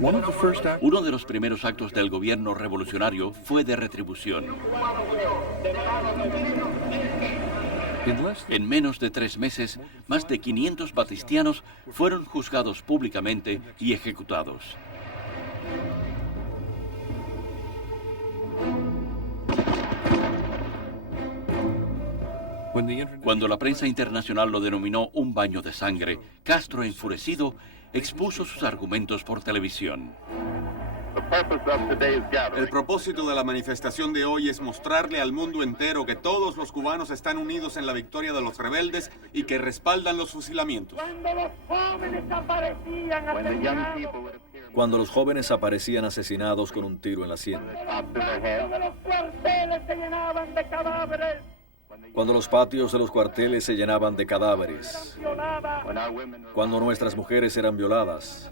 Uno de los primeros actos del gobierno revolucionario fue de retribución. En menos de 3 meses, más de 500 batistianos fueron juzgados públicamente y ejecutados. Cuando la prensa internacional lo denominó un baño de sangre, Castro, enfurecido, expuso sus argumentos por televisión. El propósito de la manifestación de hoy es mostrarle al mundo entero que todos los cubanos están unidos en la victoria de los rebeldes y que respaldan los fusilamientos. Cuando los jóvenes aparecían asesinados con un tiro en la sien. Cuando los patios de los cuarteles se llenaban de cadáveres. Cuando nuestras mujeres eran violadas.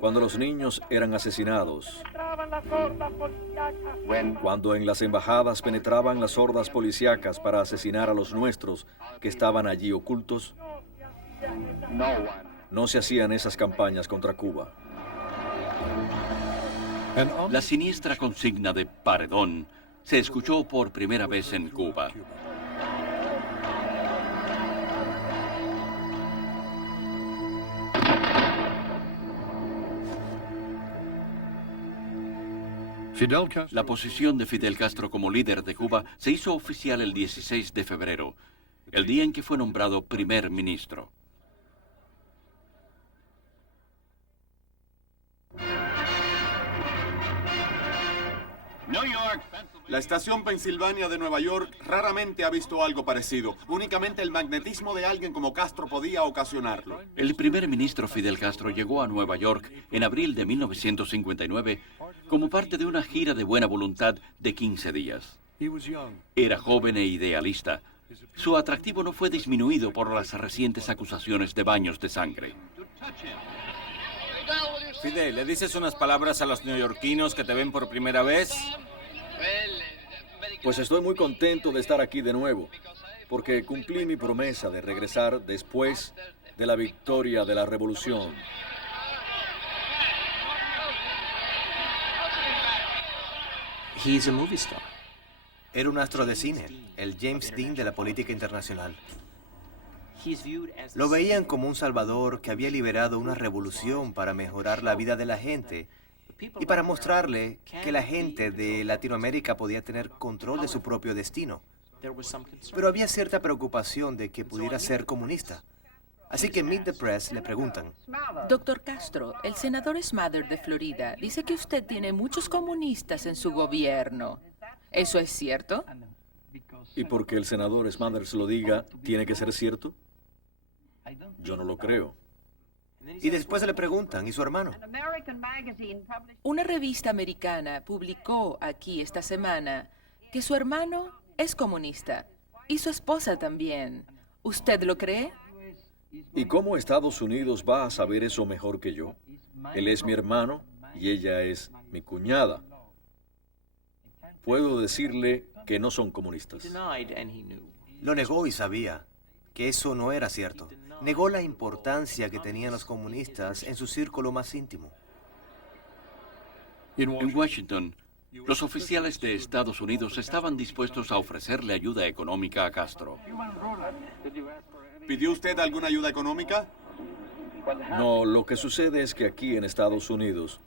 Cuando los niños eran asesinados. Cuando en las embajadas penetraban las hordas policíacas para asesinar a los nuestros que estaban allí ocultos. No se hacían esas campañas contra Cuba. La siniestra consigna de paredón se escuchó por primera vez en Cuba. La posición de Fidel Castro como líder de Cuba se hizo oficial el 16 de febrero, el día en que fue nombrado primer ministro. La estación Pensilvania de Nueva York raramente ha visto algo parecido. Únicamente el magnetismo de alguien como Castro podía ocasionarlo. El primer ministro Fidel Castro llegó a Nueva York en abril de 1959 como parte de una gira de buena voluntad de 15 días. Era joven e idealista. Su atractivo no fue disminuido por las recientes acusaciones de baños de sangre. Fidel, ¿le dices unas palabras a los neoyorquinos que te ven por primera vez? Pues estoy muy contento de estar aquí de nuevo, porque cumplí mi promesa de regresar después de la victoria de la revolución. He's a movie star. Era un astro de cine, el James Dean de la política internacional. Lo veían como un salvador que había liberado una revolución para mejorar la vida de la gente y para mostrarle que la gente de Latinoamérica podía tener control de su propio destino. Pero había cierta preocupación de que pudiera ser comunista. Así que en Meet the Press le preguntan: Doctor Castro, el senador Smather de Florida dice que usted tiene muchos comunistas en su gobierno. ¿Eso es cierto? Y porque el senador Smathers lo diga, ¿tiene que ser cierto? Yo no lo creo. Y después le preguntan: ¿y su hermano? Una revista americana publicó aquí esta semana que su hermano es comunista y su esposa también. ¿Usted lo cree? ¿Y cómo Estados Unidos va a saber eso mejor que yo? Él es mi hermano y ella es mi cuñada. Puedo decirle que no son comunistas. Lo negó y sabía que eso no era cierto. Negó la importancia que tenían los comunistas en su círculo más íntimo. En Washington, los oficiales de Estados Unidos estaban dispuestos a ofrecerle ayuda económica a Castro. ¿Pidió usted alguna ayuda económica? No, lo que sucede es que aquí en Estados Unidos,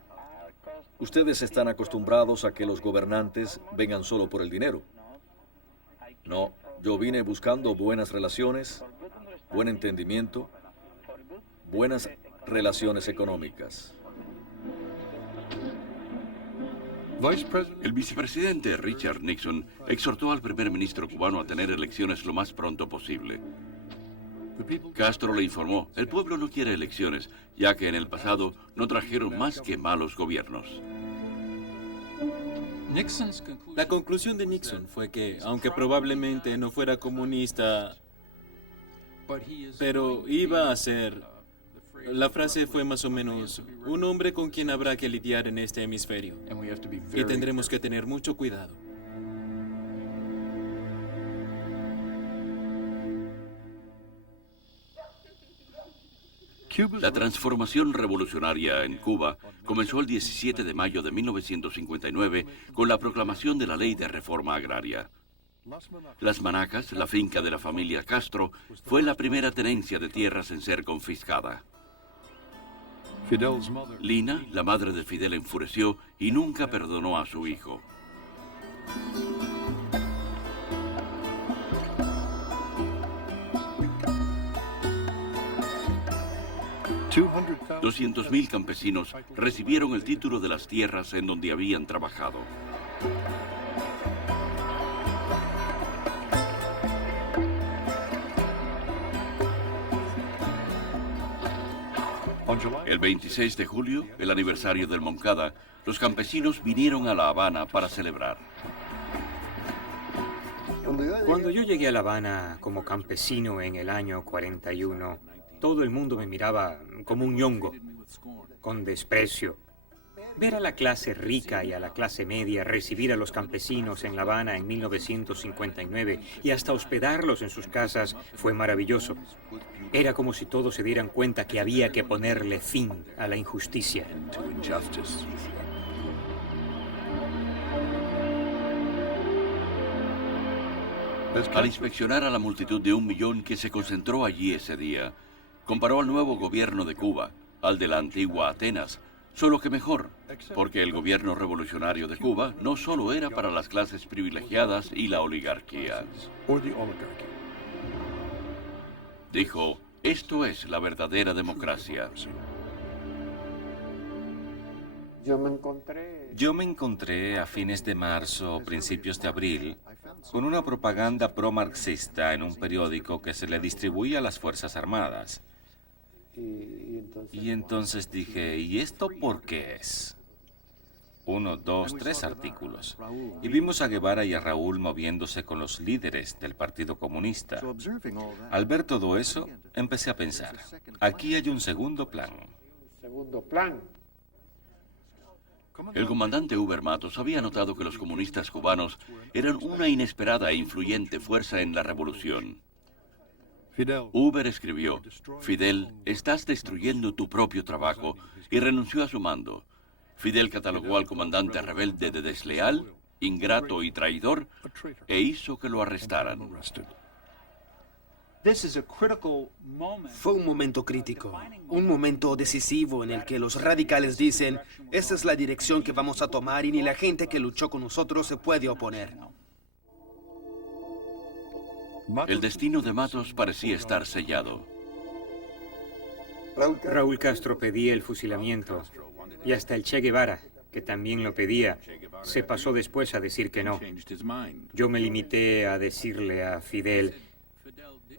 ustedes están acostumbrados a que los gobernantes vengan solo por el dinero. No, yo vine buscando buenas relaciones, buen entendimiento, buenas relaciones económicas. El vicepresidente Richard Nixon exhortó al primer ministro cubano a tener elecciones lo más pronto posible. Castro le informó: el pueblo no quiere elecciones, ya que en el pasado no trajeron más que malos gobiernos. La conclusión de Nixon fue que, aunque probablemente no fuera comunista, pero iba a ser, la frase fue más o menos, un hombre con quien habrá que lidiar en este hemisferio. Y tendremos que tener mucho cuidado. La transformación revolucionaria en Cuba comenzó el 17 de mayo de 1959 con la proclamación de la Ley de Reforma Agraria. Las Manacas, la finca de la familia Castro, fue la primera tenencia de tierras en ser confiscada. Lina, la madre de Fidel, enfureció y nunca perdonó a su hijo. 200.000 campesinos recibieron el título de las tierras en donde habían trabajado. El 26 de julio, el aniversario del Moncada, los campesinos vinieron a La Habana para celebrar. Cuando yo llegué a La Habana como campesino en el año 41, todo el mundo me miraba como un ñongo, con desprecio. Ver a la clase rica y a la clase media recibir a los campesinos en La Habana en 1959 y hasta hospedarlos en sus casas fue maravilloso. Era como si todos se dieran cuenta que había que ponerle fin a la injusticia. Al inspeccionar a la multitud de 1 millón que se concentró allí ese día, comparó al nuevo gobierno de Cuba, al de la antigua Atenas, solo que mejor, porque el gobierno revolucionario de Cuba no solo era para las clases privilegiadas y la oligarquía. Dijo, esto es la verdadera democracia. Yo me encontré a fines de marzo o principios de abril con una propaganda pro-marxista en un periódico que se le distribuía a las Fuerzas Armadas. Y entonces dije, ¿y esto por qué es? 1, 2, 3 artículos. Y vimos a Guevara y a Raúl moviéndose con los líderes del Partido Comunista. Al ver todo eso, empecé a pensar, aquí hay un segundo plan. El comandante Huber Matos había notado que los comunistas cubanos eran una inesperada e influyente fuerza en la revolución. Huber escribió, Fidel, estás destruyendo tu propio trabajo, y renunció a su mando. Fidel catalogó al comandante rebelde de desleal, ingrato y traidor, e hizo que lo arrestaran. Fue un momento crítico, un momento decisivo en el que los radicales dicen, esta es la dirección que vamos a tomar y ni la gente que luchó con nosotros se puede oponer. El destino de Matos parecía estar sellado. Raúl Castro pedía el fusilamiento y hasta el Che Guevara, que también lo pedía, se pasó después a decir que no. Yo me limité a decirle a Fidel,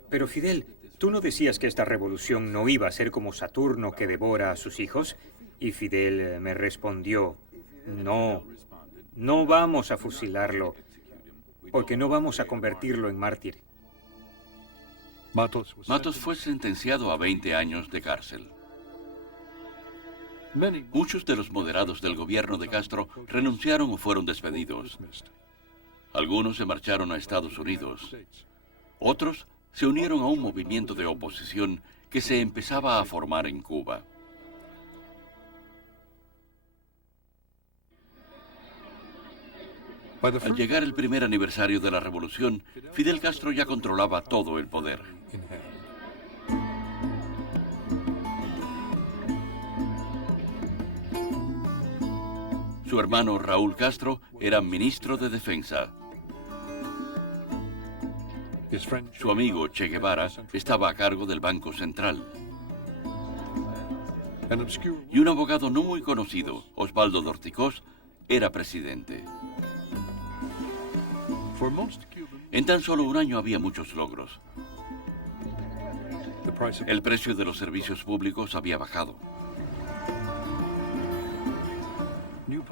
pero Fidel, ¿tú no decías que esta revolución no iba a ser como Saturno que devora a sus hijos? Y Fidel me respondió, no vamos a fusilarlo, porque no vamos a convertirlo en mártir. Matos fue sentenciado a 20 años de cárcel. Muchos de los moderados del gobierno de Castro renunciaron o fueron despedidos. Algunos se marcharon a Estados Unidos. Otros se unieron a un movimiento de oposición que se empezaba a formar en Cuba. Al llegar el primer aniversario de la revolución, Fidel Castro ya controlaba todo el poder. Su hermano Raúl Castro era ministro de Defensa. Su amigo Che Guevara estaba a cargo del Banco Central. Y un abogado no muy conocido, Osvaldo Dorticós, era presidente. En tan solo un año había muchos logros. El precio de los servicios públicos había bajado.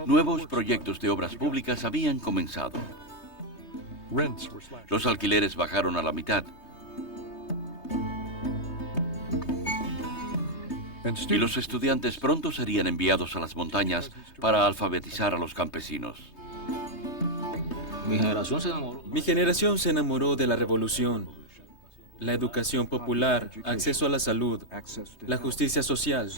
Nuevos proyectos de obras públicas habían comenzado. Los alquileres bajaron a la mitad. Y los estudiantes pronto serían enviados a las montañas para alfabetizar a los campesinos. Mi generación se enamoró de la revolución. la educación popular, acceso a la salud, la justicia social.